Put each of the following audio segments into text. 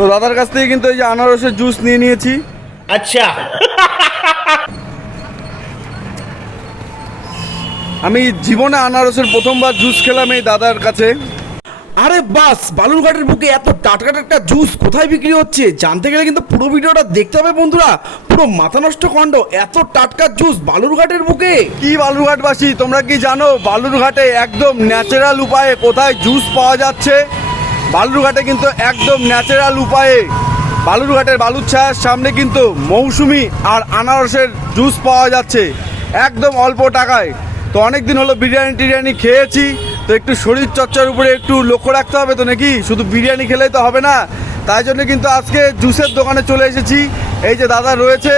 তো দাদার কাছ থেকে কিন্তু এই যে আনারসের জুস নিয়ে নিয়েছি। আচ্ছা। আমি জীবনে আনারসের প্রথমবার জুস খেলাম এই দাদার কাছে। আরে বাস বালুরঘাটের বুকে এত টাটকা টাটকা জুস কোথায় বিক্রি হচ্ছে? জানতে গেলে কিন্তু পুরো ভিডিওটা দেখতে হবে বন্ধুরা। পুরো মাথা নষ্ট খণ্ড এত টাটকা জুস বালুরঘাটের বুকে। কি বালুরঘাটবাসী তোমরা কি জানো বালুরঘাটে একদম ন্যাচারাল উপায়ে কোথায় জুস পাওয়া যাচ্ছে? বালুরঘাটে কিন্তু একদম ন্যাচারাল উপায়ে। বালুরঘাটের বালুরছায়ার সামনে কিন্তু মৌসুমি আর আনারসের জুস পাওয়া যাচ্ছে, একদম অল্প টাকায়। তো অনেক দিন হলো বিরিয়ানি টিরিয়ানি খেয়েছি, তো একটু শরীর চর্চার উপরে একটু লক্ষ্য রাখতে হবে তো নাকি? শুধু বিরিয়ানি খেলেই তো হবে না। তাই জন্য কিন্তু আজকে জুসের দোকানে চলে এসেছি। এই যে দাদা রয়েছে,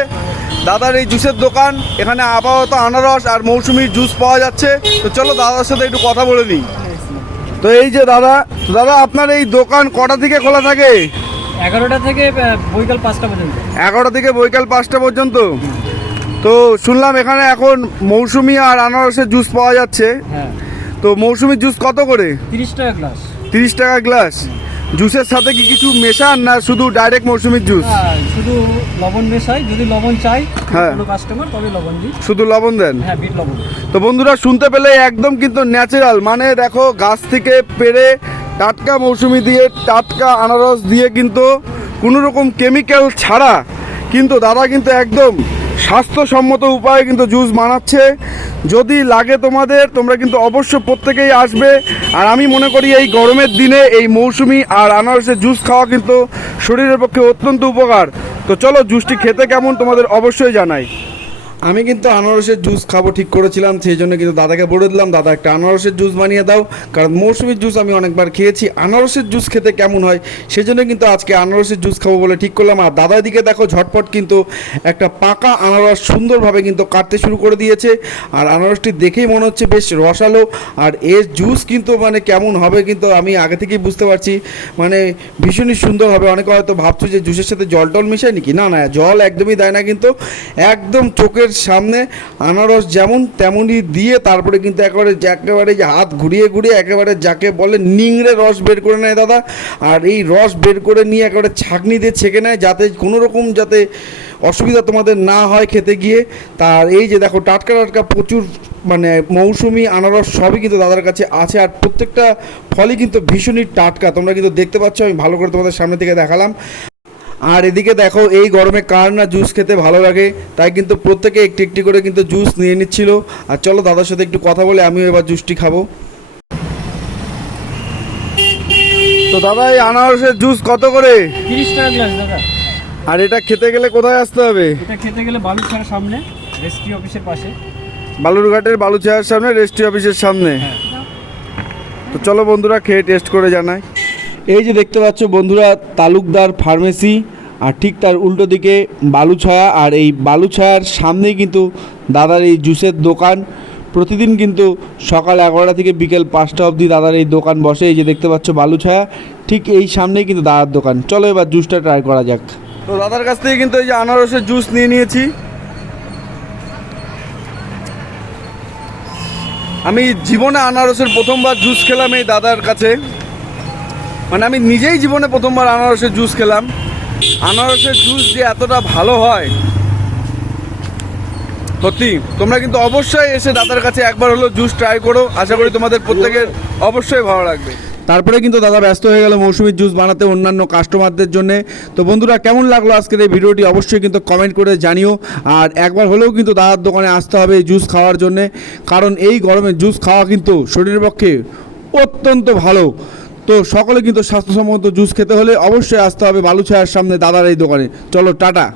দাদার এই জুসের দোকান, এখানে আপাতত আনারস আর মৌসুমির জুস পাওয়া যাচ্ছে। তো চলো দাদার সাথে একটু কথা বলে নিই। তো এই যে দাদা তো দাদা আপনার এই দোকান কটা থেকে খোলা থাকে? এগারোটা থেকে বৈকাল পাঁচটা পর্যন্ত। এগারোটা থেকে বৈকাল পাঁচটা পর্যন্ত? তো শুনলাম এখানে এখন মৌসুমি আর আনারসের জুস পাওয়া যাচ্ছে। হ্যাঁ। তো মৌসুমির জুস কত করে? তিরিশ টাকা গ্লাস তিরিশ টাকা গ্লাস জুসের সাথে কি কিছু মেশান না শুধু ডাইরেক্ট মৌসুমির জুস শুধু লবণ মেশাই। যদি লবণ চাই হ্যাঁ। কাস্টমার তবে লবণ দিই। শুধু লবণ দেন? হ্যাঁ বিট লবণ। তো বন্ধুরা শুনতে পেলে একদম কিন্তু ন্যাচারাল মানে দেখো গাছ থেকে পেরে টাটকা মৌসুমি দিয়ে, টাটকা আনারস দিয়ে কিন্তু কোনো রকম কেমিক্যাল ছাড়া কিন্তু দাদা কিন্তু একদম স্বাস্থ্যসম্মত উপায়ে কিন্তু জুস বানাচ্ছে। যদি লাগে তোমাদের, তোমরা কিন্তু অবশ্য প্রত্যেকেই আসবে। আর আমি মনে করি এই গরমের দিনে এই মৌসুমি আর আনারসের জুস খাওয়া কিন্তু শরীরের পক্ষে অত্যন্ত উপকার। তো চলো জুসটি খেতে কেমন তোমাদের অবশ্যই জানাই। আমি কিন্তু আনারসের জুস খাব, ঠিক করেছিলাম, সেই জন্য কিন্তু দাদাকে বলে দিলাম, দাদা, একটা আনারসের জুস বানিয়ে দাও। কারণ মৌসুমির জুস আমি অনেকবার খেয়েছি। আনারসের জুস খেতে কেমন হয়? সেই জন্য কিন্তু আজকে আনারসের জুস খাব বলে ঠিক করলাম। আর দাদার দিকে দেখো, ঝটপট কিন্তু একটা পাকা আনারস সুন্দরভাবে কিন্তু কাটতে শুরু করে দিয়েছে। আর আনারসটি দেখেই মনে হচ্ছে বেশ রসালো। আর এর জুস কিন্তু মানে কেমন হবে কিন্তু আমি আগে থেকেই বুঝতে পারছি। মানে ভীষণই সুন্দর হবে। অনেকে হয়তো ভাবছ যে জুসের সাথে জল টল মেশায় নাকি? না না, জল একদমই দেয় না কিন্তু একদম চোখের সামনে আনারস যেমন তেমনই দিয়ে তারপরে কিন্তু একেবারে একেবারে যে হাত ঘুরিয়ে ঘুরিয়ে একেবারে যাকে বলে নিংড়ে রস বের করে নেয় দাদা। আর এই রস বের করে নিয়ে একেবারে ছাঁকনি দিয়ে ছেঁকে নেয় যাতে কোনো রকম যাতে অসুবিধা তোমাদের না হয় খেতে গিয়ে। তার এই যে দেখো টাটকা টাটকা প্রচুর মানে মৌসুমি আনারস সবই কিন্তু দাদার কাছে আছে। আর প্রত্যেকটা ফলই কিন্তু ভীষণই টাটকা। তোমরা কিন্তু দেখতে পাচ্ছ, আমি ভালো করে তোমাদের সামনে থেকে দেখালাম। আর এদিকে দেখো এই গরমে কার না জুস খেতে ভালো লাগে? তাই কিন্তু প্রত্যেকে একটি একটি করে কিন্তু জুস নিয়ে নিচ্ছিল। আর চলো দাদার সাথে একটু কথা বলে আমিও এবার জুসটি খাব। তো দাদা এই আনারসের জুস কত করে? তিরিশ টাকা গ্লাস দাদা। আর এটা খেতে গেলে কোথায় আসতে হবে? এটা খেতে গেলে সামনে রেস্ট্রি অফিসের পাশে। বালুরঘাটের বালুচায়ের সামনে রেস্ট্রি অফিসের সামনে? হ্যাঁ। তো চলো বন্ধুরা খেয়ে টেস্ট করে জানাই। এই যে দেখতে পাচ্ছ বন্ধুরা, তালুকদার ফার্মেসি আর ঠিক তার উল্টো দিকে বালুছায়া আর এই বালুছায়ার সামনেই কিন্তু দাদার এই জুসের দোকান। প্রতিদিন কিন্তু সকাল এগারোটা থেকে বিকেল পাঁচটা অবধি দাদার এই দোকান বসে। এই যে দেখতে পাচ্ছ বালুছায়া ঠিক এই সামনেই কিন্তু দাদার দোকান। চলো এবার জুসটা ট্রাই করা যাক। তো দাদার কাছ থেকে কিন্তু এই যে আনারসের জুস নিয়ে নিয়েছি। আমি জীবনে আনারসের প্রথমবার জুস খেলাম এই দাদার কাছে। মানে আমি নিজেই জীবনে প্রথমবার আনারসের জুস খেলাম। আনারসের জুস যে এতটা ভালো হয়, সত্যি, তোমরা কিন্তু অবশ্যই এসে দাদার কাছে একবার হলো জুস ট্রাই করো। আশা করি তোমাদের প্রত্যেকের অবশ্যই ভালো লাগবে। তারপরে কিন্তু দাদা ব্যস্ত হয়ে গেল মৌসুমির জুস বানাতে অন্যান্য কাস্টমারদের জন্য। তো বন্ধুরা, কেমন লাগল আজকের এই ভিডিওটি অবশ্যই কিন্তু কমেন্ট করে জানিও। আর একবার হলেও কিন্তু দাদার দোকানে আসতে হবে এই জুস খাওয়ার জন্যে। কারণ এই গরমে জুস খাওয়া কিন্তু শরীরের পক্ষে অত্যন্ত ভালো। তো সকলে কিন্তু স্বাস্থ্যসম্মত জুস খেতে হলে অবশ্যই আসতে হবে বালুছায়ার সামনে দাদার এই দোকানে। চলো, টাটা।